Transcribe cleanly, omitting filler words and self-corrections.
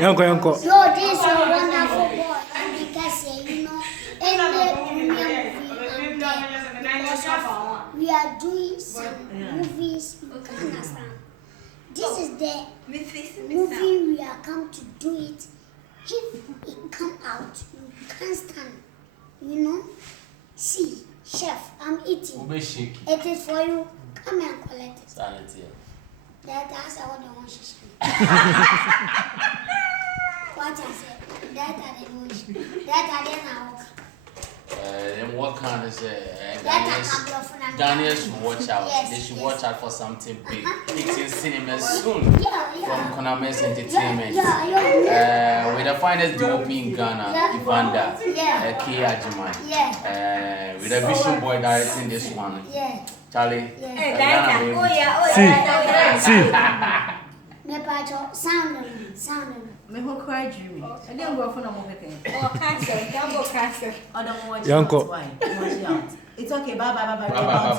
Yanko. So this is a wonderful boy, and because you know, in the movie because of we are doing some movies in Ghana. This is the movie we are come to do it. If it come out, you can't stand. You know, see, chef, I'm eating. It is for you. Come and collect it. That's all the one she said. What I said, that I didn't know. That I didn't know. And what kind of Ghanaians should watch out. Yes, They should yes. watch out for something big. It's in cinemas soon. Yeah. From Konames Entertainment. Yeah. With the finest DOP in Ghana, Ivanda, Yeah. K. Ajiman. Yeah. With the Vision Boy directing this one. Yeah. Charlie. See. Me pacho sound. Me who cried you. I didn't go for no more. Cancer. Other more. Yanko. It's okay. Bye.